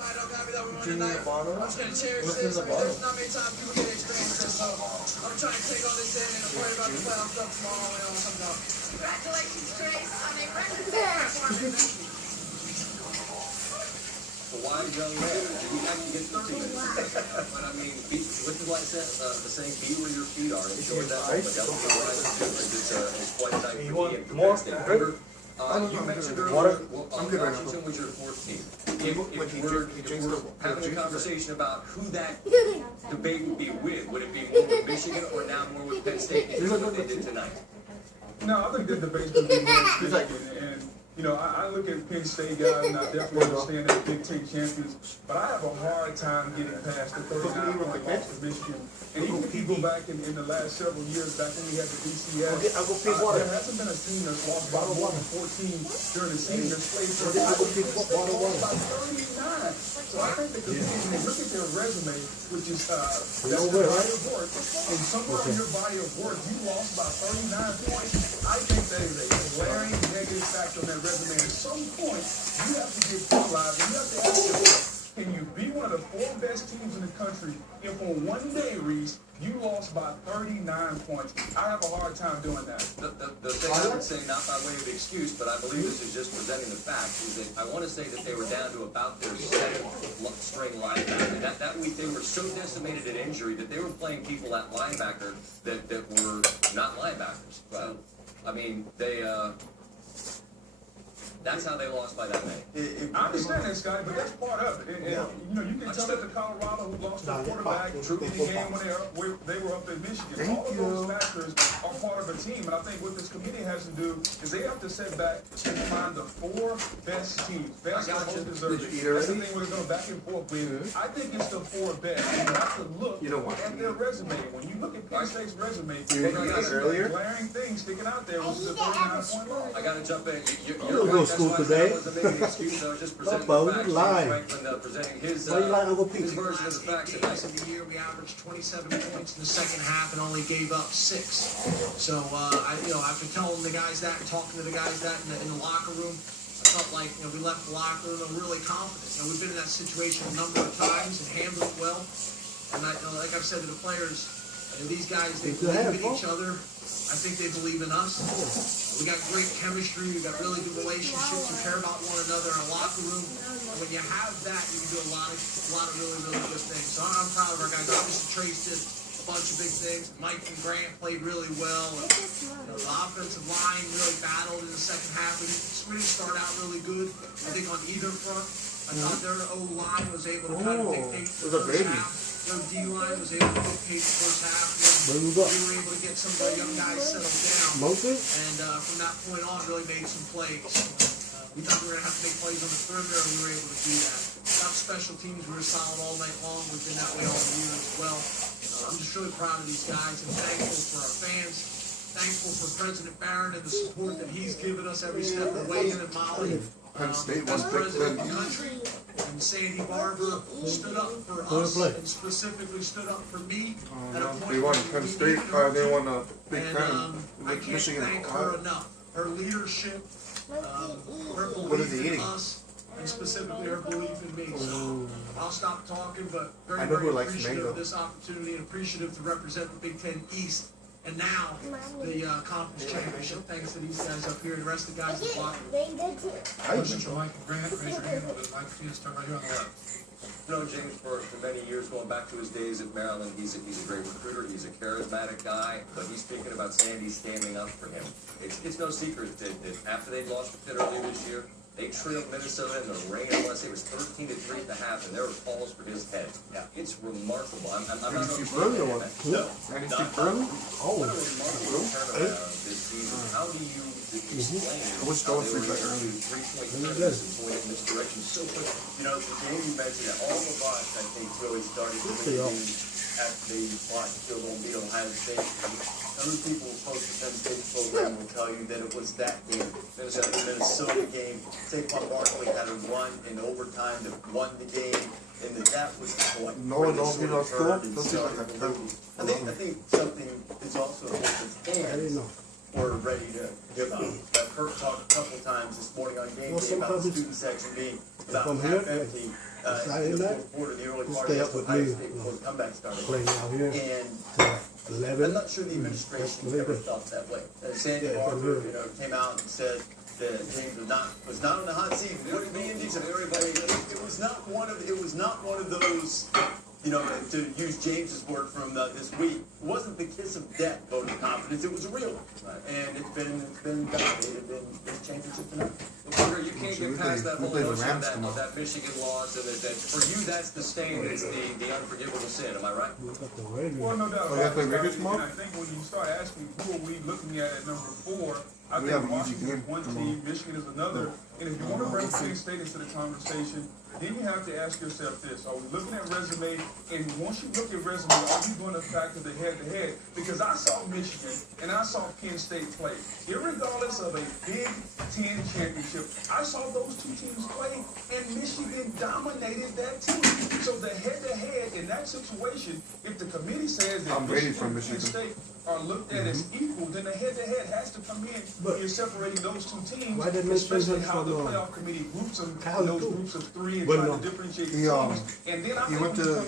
Drinking the bottle? What's in the bottle? There's not many times people get experience this, so I'm trying to take all this in and I'm worried about the playoff stuff tomorrow when it all comes out. Congratulations, Trace, on a record performance. A wise young man. You actually get 30 minutes. But I mean, what is like the saying, be where your feet are. Enjoy that moment. That was it's quite a night for me and for more? Penn State. Remember, you mentioned earlier, Washington was your fourth team. If we're having a conversation about who that debate would be with, would it be more with Michigan or now more with Penn State? Is what they did tonight? No, I think the debate's going to be more with Michigan. And, you know, I look at Penn State guys, and I definitely understand they're Big Ten champions, but I have a hard time getting past the 39 point loss to Michigan. And even if you go back in the last several years, back when we had the BCS, there hasn't been a team that's lost by more than 14 during the season. That's played for about 39. So I think the committee, look at their resume, which is that's their body of work, and somewhere in your body of work, you lost by 39 points. I think that is a glaring negative factor on that resume. At some point, you have to get penalized, and you have to ask yourself, can you be one of the 4 best teams in the country if on one day, Reese, you lost by 39 points? I have a hard time doing that. The thing I would say, not by way of excuse, but I believe this is just presenting the fact, is that I want to say that they were down to about their 7th string linebacker. And that week they were so decimated in injury that they were playing people at linebacker that were not linebackers. So, I mean, that's how they lost by that many. I understand that, Scotty, but that's part of it. You know, you can tell that the Colorado, who lost their quarterback in the game when they were up in Michigan. All of those factors are part of a team, and I think what this committee has to do is they have to sit back and find the 4 best teams, best and most deserving. That's the thing we're going back and forth with. I think it's the 4 best. You have to look at their resume. When you look at Penn State's resume, they got some glaring things sticking out there, which is the 39-point loss. I got to jump in. You're school today. Live. Presenting his version of the facts tonight. In the year, we averaged 27 points in the second half and only gave up 6. So, after telling the guys that and talking to the guys that in the locker room, I felt like we left the locker room really confident. We've been in that situation a number of times and handled it well. And like I've said to the players, these guys, they believe in each other. I think they believe in us. We got great chemistry. We got really good relationships. We care about one another in a locker room. And when you have that, you can do a lot of really, really good things. So I'm proud of our guys. Obviously, Trace did a bunch of big things. Mike and Grant played really well. And, the offensive line really battled in the second half. We didn't start out really good. I think on either front, I thought their O-line was able to kind of dictate the first half. Their D-line was able to dictate the first half. We were able to get some of the young guys settled down. And from that point on, really made some plays. We thought we were going to have to make plays on the perimeter, and we were able to do that. Without special teams, we were solid all night long. We've been that way all year as well. I'm just really proud of these guys and thankful for our fans. Thankful for President Barron and the support that he's given us every step of the way in Molly. Best president of the country. And Sandy Barber stood up for us and specifically stood up for me. They won Penn State. They won a Big Ten. I can't thank her enough. Her leadership, her belief in us, and specifically her belief in me. So I'll stop talking, but very, very appreciative of this opportunity and appreciative to represent the Big Ten East. And now, the conference championship, thanks to these guys up here and the rest of the guys in the locker room. Question for Mike Grant. Raise your hand. Mike, you start right here on the left. known James for many years, going back to his days at Maryland. He's a great recruiter. He's a charismatic guy. But he's speaking about Sandy standing up for him. It's no secret that after they lost to Pitt earlier this year, they trailed Minnesota in the rain. I want to say it was 13-3 at the half, and there were calls for his head. Yeah, it's remarkable. I'm not going to Burley or what? No, Steve Burley? Oh, what a remarkable turnaround this season. How do you explain What's how going they were through able to 3-point turnovers and point in this direction so quick? You know, the game you mentioned, that all the bots, I think, really started to at the Field on Ohio State. Other people post the Penn State program will tell you that it was that game, Minnesota game. Saquon Barkley had a run in overtime that won the game, and that was the point. No one knows I think something is also important. And were ready to give up. But Kirk talked a couple of times this morning on game day about the student section being about half empty in the fourth quarter, the early part of the Ohio State before the comeback started. And I'm not sure the administration ever thought that way. Sandy Barker, came out and said that James was not on the hot seat. What did the Indians and everybody? It was not one of those. To use James's word from this week, it wasn't the kiss of death vote of confidence. It was a real one, and it's been validated in this championship tonight. Booger, you can't get past that whole notion of that Michigan loss, and that for you that's the stain, it's the unforgivable sin. Am I right? Well, no doubt about it. And I think when you start asking who are we looking at number 4, I think Washington is one team, Michigan is another. And if you want to bring Penn State into the conversation, then you have to ask yourself this. Are we looking at resume? And once you look at resume, are you going to factor the head-to-head? Because I saw Michigan and I saw Penn State play. Irregardless of a Big Ten championship, I saw those two teams play, and Michigan dominated that team. So the head-to-head in that situation, if the committee says that Michigan and Penn State are looked at as equal, then the head-to-head has to come in. You're separating those two teams, especially how the playoff committee groups them in those groups of 3 and trying to differentiate the teams. And then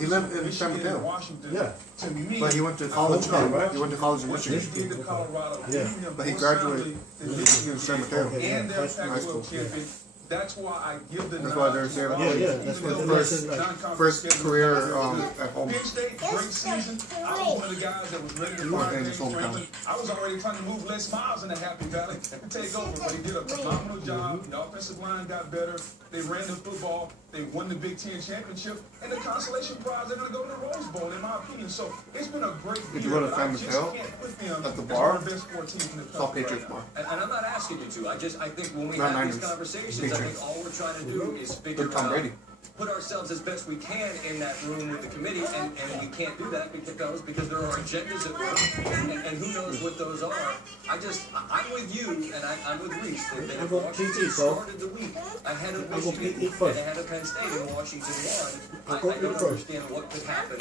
he lived in San Mateo. Washington. Yeah. To me, But he went to college. right? He went to college in what they Michigan. did to Colorado, Yeah. giving them But he more graduated solidly than Michigan in San Mateo. and their High Pac-12 school, champion. That's why I give the That's nod why they're to saying Washington, Yeah, that's even what though they're their saying, like, non-conference First schedule career is good. at home. Penn State, great season. I was one of the guys that was ready to fire in James his hometown. Franklin. I was already trying to move Les Miles in the Happy Valley to take over, but he did a phenomenal job. The offensive line got better. They ran the football. They won the Big Ten championship, and the consolation prize, they're going to go to the Rose Bowl, in my opinion. So it's been a great year. Did you go to but San I just Mateo? can't put them At the as bar? one of the best 4 teams in the Saw country Patriots right now. bar. And I'm not asking you to. I think when we Not have these Niners. conversations, I Patriots. think all we're trying to do is figure Tom out, Brady. put ourselves as best we can in that room with the committee, and we can't do that because there are agendas at work, and who knows what those are. I'm with you, and I'm with Reese, that if Washington started the week ahead of Michigan and ahead of Penn State and Washington won, I don't understand what could happen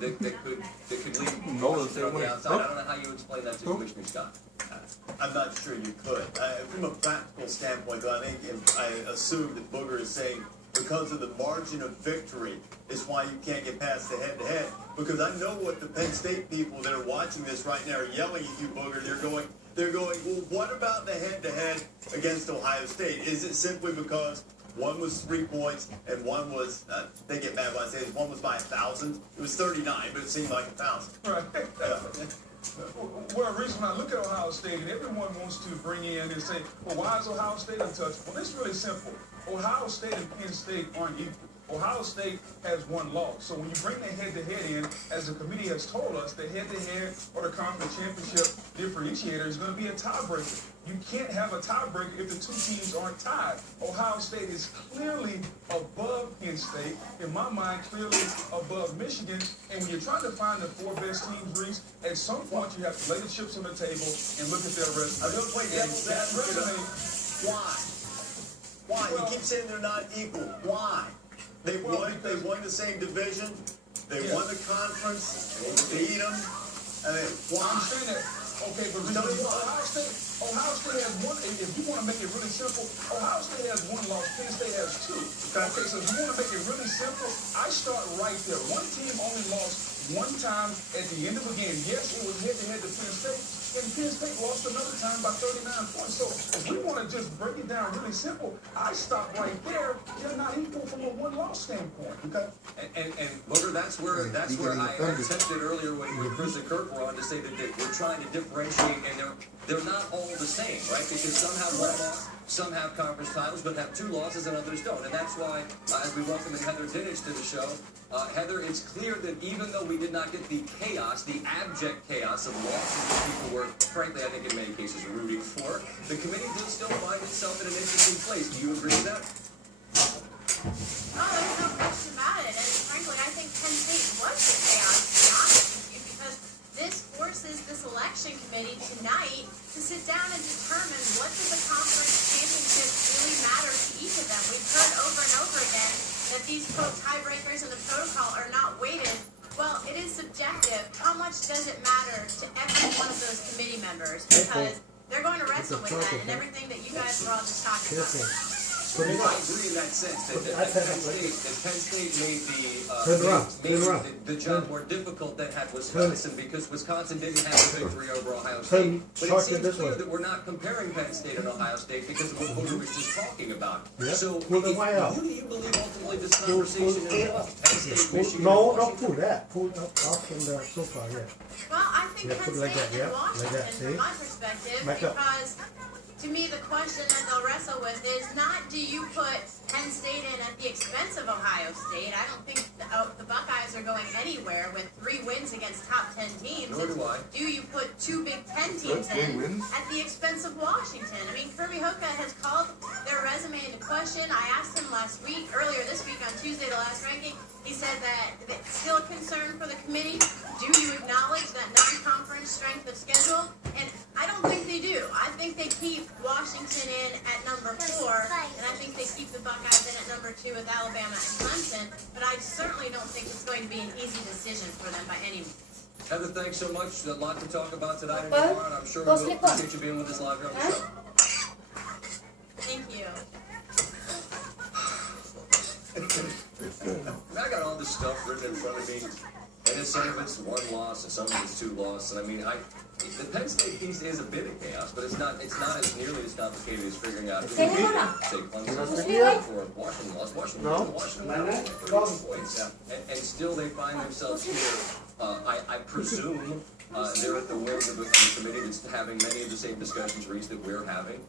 that could lead Washington on the outside. I don't know how you explain that to Commissioner Scott. I'm not sure you could. From a practical standpoint, though, I assume that Booger is saying because of the margin of victory is why you can't get past the head-to-head. Because I know what the Penn State people that are watching this right now are yelling at you, Booger. They're going, well, what about the head-to-head against Ohio State? Is it simply because one was 3 points and one was, they get mad when I say this, one was by 1,000? It was 39, but it seemed like 1,000. Right. Yeah. Well, Reese, when I look at Ohio State, and everyone wants to bring in and say, well, why is Ohio State untouchable? It's really simple. Ohio State and Penn State aren't equal. Ohio State has 1 loss. So when you bring the head-to-head in, as the committee has told us, the head-to-head or the conference championship differentiator is going to be a tiebreaker. You can't have a tiebreaker if the 2 teams aren't tied. Ohio State is clearly above Penn State. In my mind, clearly above Michigan. And when you're trying to find the 4 best teams, Reese, at some point you have to lay the chips on the table and look at their resume. I'm going to play devil's advocate. Why? You keep saying they're not equal. Why? They won the same division. They won the conference. They beat them. Why? I'm saying that. Okay, but Ohio State has 1. If you want to make it really simple, Ohio State has 1 loss. Penn State has 2. Okay, so if you want to make it really simple, I start right there. One team only lost 1 time at the end of a game. Yes, it was head-to-head to Penn State, and Penn State lost another time by 39 points. So if we want to just break it down really simple, I stop right there. They're not equal from a 1-loss standpoint. Okay. And Booger, that's where I attempted earlier when Chris and Kirk were on to say that we're trying to differentiate, and they're not all the same, right? Because some have 1 loss, some have conference titles, but have 2 losses, and others don't. And that's why, as we welcome in Heather Dinich to the show, Heather, it's clear that even though we did not get the chaos, the abject chaos of losses that people were, frankly, I think in many cases rooting for, the committee did still find itself in an interesting place. Do you agree with that? Oh, there's no question about it. And frankly, I think Penn State was the chaos, to be honest with you, because this forces the selection committee tonight to sit down and determine what does the conference championship really matter to each of them. We've heard over and over again that these, quote, tiebreakers in the protocol are not weighted. Well, it is subjective. How much does it matter to every one of those committee members? Because they're going to wrestle with that and everything that you guys were all just talking about. I agree in that sense that Penn State made the job more difficult than had Wisconsin because Wisconsin didn't have a victory over Ohio State. But it seems clear that we're not comparing Penn State and Ohio State because of what Booger was just talking about. So who do you believe ultimately this conversation involves? Penn State, Michigan, No, don't pull that. Pull up in the sofa, yeah. Well, I think Yeah, Penn put it like State that, yeah, and like Washington, that, see? from my perspective, Back up. because to me the question that they'll wrestle with is not do you put Penn State in at the expense of Ohio State. I don't think the Buckeyes are going anywhere with 3 wins against top 10 teams. Nor do I. Do you put 2 Big Ten teams in at the expense of Washington? I mean, Kirby Hoka has called their resume into question. I asked him earlier this week on Tuesday, the last ranking. He said that it's still a concern for the committee. Do you acknowledge that non-conference strength of schedule? And I don't think they do. I think they keep Washington in at number 4, and I think they keep the Buckeyes in at number 2 with Alabama and Clemson. But I certainly don't think it's going to be an easy decision for them by any means. Heather, thanks so much. A lot to talk about tonight and tomorrow, and I'm sure we will appreciate you being with us live here on the show. Thank you. I got all this stuff written in front of me, and some of it's 1 loss, and some of it's 2 losses. And I mean, the Penn State piece is a bit of chaos, but it's not as nearly as complicated as figuring out who say Clemson for Washington lost. Washington won points, and still they find themselves here. I presume they're at the whims of a committee that's having many of the same discussions, Reese, that we're having.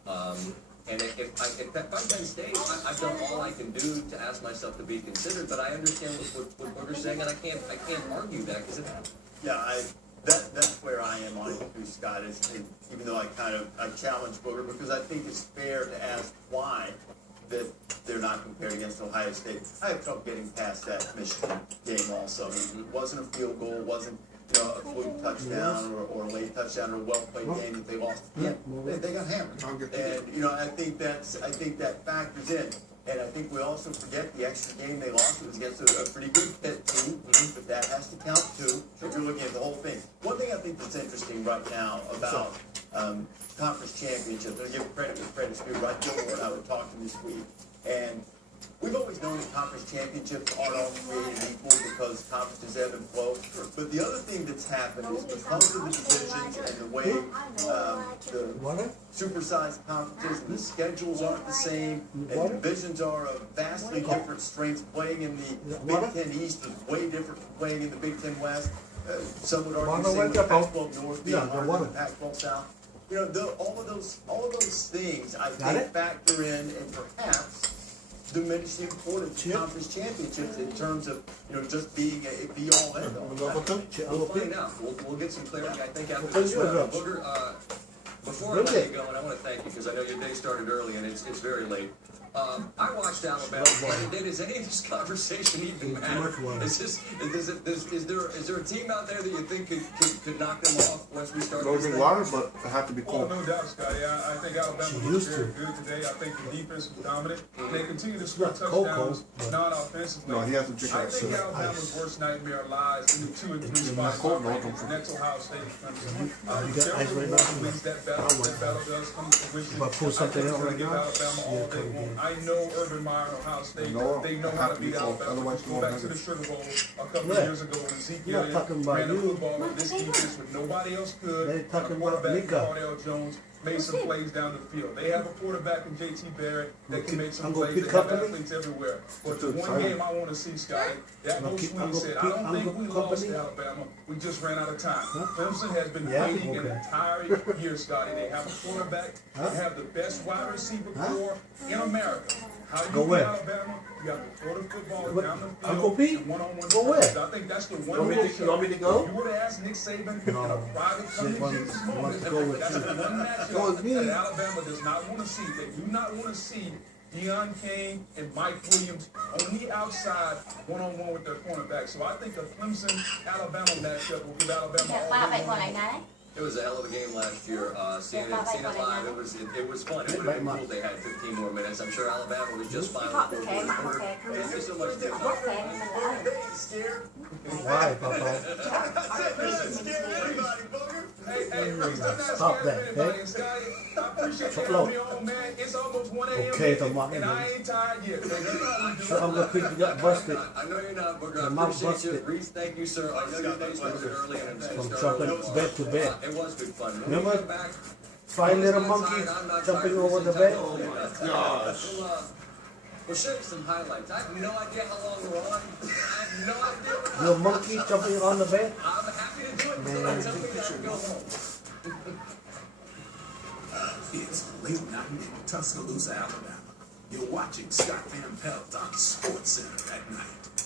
And if I'm Penn State, I've done all I can do to ask myself to be considered, but I understand what Booger's saying, and I can't argue that because it happened. Yeah, that's where I am on it too, Scott. Even though I challenge Booger because I think it's fair to ask why that they're not compared against Ohio State. I have trouble getting past that Michigan game also. It wasn't a field goal, wasn't a fluke touchdown or a late touchdown or a well-played game that they lost. Yeah, they got hammered. And I think that factors in. And I think we also forget the extra game they lost. It was against a pretty good Pitt team, but that has to count too if you're looking at the whole thing. One thing I think that's interesting right now about conference championships, I'll give credit where credit's due. Right, Gilmore and I were talking this week, and we've always known that conference championships aren't all created equal because conferences ebb and flow. But the other thing that's happened is because of the divisions and the way the supersized conferences and the schedules aren't the same, and the divisions are of vastly different strengths. Playing in the Big Ten East is way different from playing in the Big Ten West. Some would argue the same with Pac-12 North being harder than Pac-12 South. All of those things I think factor in and perhaps diminish the importance of conference championships in terms of just being a be-all end-all. We'll find out. We'll get some clarity, I think, after this round. Booger, before I let you go, and I want to thank you because I know your day started early and it's very late. I watched Alabama play. Does any of this conversation even matter? Is there a team out there that you think could knock them off once we start this thing? But it have to be cold. No doubt, Scotty. I think Alabama was very good today. I think the defense was dominant. They continue to score touchdowns non-offensively. No, he has to drink I that think shit. Alabama's worst nightmare lies in the 2 and 3 spots. Next Ohio State and Clemson. You got ice right now? Wins that battle does come to fruition. But pull something out right Give now? Alabama all they want. I know Urban Meyer and Ohio State, they know how to beat Alabama. Go back to the Sugar Bowl a couple of years ago when Ezekiel ran the football with this defense when nobody else could. A quarterback, Cardell Jones, made some plays down the field. They have a quarterback in J.T. Barrett that can make some plays. They have athletes everywhere. But the one game I want to see, Scotty, that Coach Sweeney said, I don't think we lost to Alabama. We just ran out of time. Clemson has been waiting an entire year, Scotty. They have a quarterback. They have the best wide receiver core in America. How do you beat Alabama? You have to throw the football down the field and one-on-one. Go where? I think that's the one You want me to go? You would have asked Nick Saban in a private conversation this morning. Go with That's you. the one matchup that Alabama does not want to see. They do not want to see Deion Kane and Mike Williams on the outside one-on-one with their cornerback. So I think a Clemson-Alabama matchup will give Alabama all. It was a hell of a game last year. Seeing it live, it was fun. It would have been cool if they had 15 more minutes. I'm sure Alabama was just fine with 4 quarters. Thank you so much, Tim. They ain't scared. Why, Papa? I said they ain't scared anybody, Booger. Hey, not Stop scared that, of anybody. okay? And Scotty, I appreciate you Slow. having me on, man. It's almost 1 a.m. Okay, the and mark, I ain't tired yet. So I'm gonna quick, you got busted. I know you're not, Booker. I Your mouth appreciate you. busted. Reese, thank you, sir. I know your day started early and it's From started jumping bed to bed. It was good fun. When Remember? we come back, Five little I'm not monkeys tired, I'm not jumping tired. over the Reese, bed. oh my gosh. We'll show you some highlights. I have no idea how long we're on. I have no idea. Your monkey jumping on the bed. I'm happy to do it until I tell me that I can go home. It's late night in Tuscaloosa, Alabama. You're watching Scott Van Pelt on SportsCenter at night.